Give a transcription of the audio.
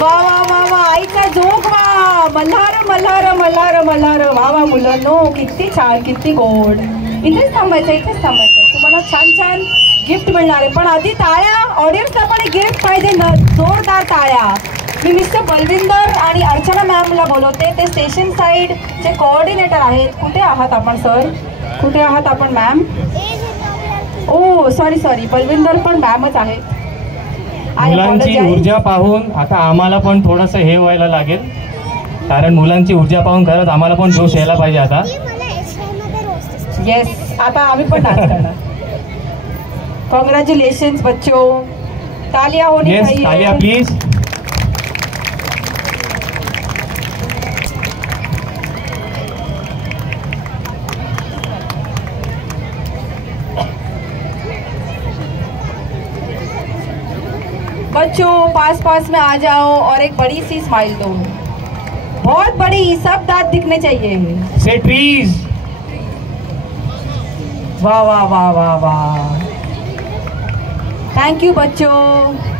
वा वा वा वा, आईचा जोक वा, मल्हार मल्हार मल्हार मल्हार. वा वा मुलांनो, किती छान, किती गोड. इथेच थांबायचं. तुम्हाला छान छान गिफ्ट मिळणार आहे. पण आधी टाळ्या, ऑडियन्सला पण गिफ्ट पाहिजे ना, जोरदार टाळ्या. मी मिस्टर बलविंदर आणि अर्चना मॅमला बोलवते, ते स्टेशन साईडचे कोऑर्डिनेटर आहेत. कुठे आहात आपण सर? कुठे आहात आपण मॅम? ओ सॉरी, बलविंदर पण मॅमच आहेत. मुलांची ऊर्जा पाहून आता आम्हाला पण थोडंसं हे व्हायला लागेल, कारण मुलांची ऊर्जा पाहून खरंच आम्हाला पण जोश यायला पाहिजे आता. येस, आता आम्ही पण डान्स करणार. कॉंग्रॅच्युलेशन्स बच्चों, तालिया होनी चाहिए. तालिया प्लीज. बच्चों पास में आ जाओ और एक बड़ी सी स्माइल दो, बहुत बड़ी, सब दांत दिखने चाहिए. से ट्रीज. वाह वाह वाह वाह वाह. थैंक यू बच्चों.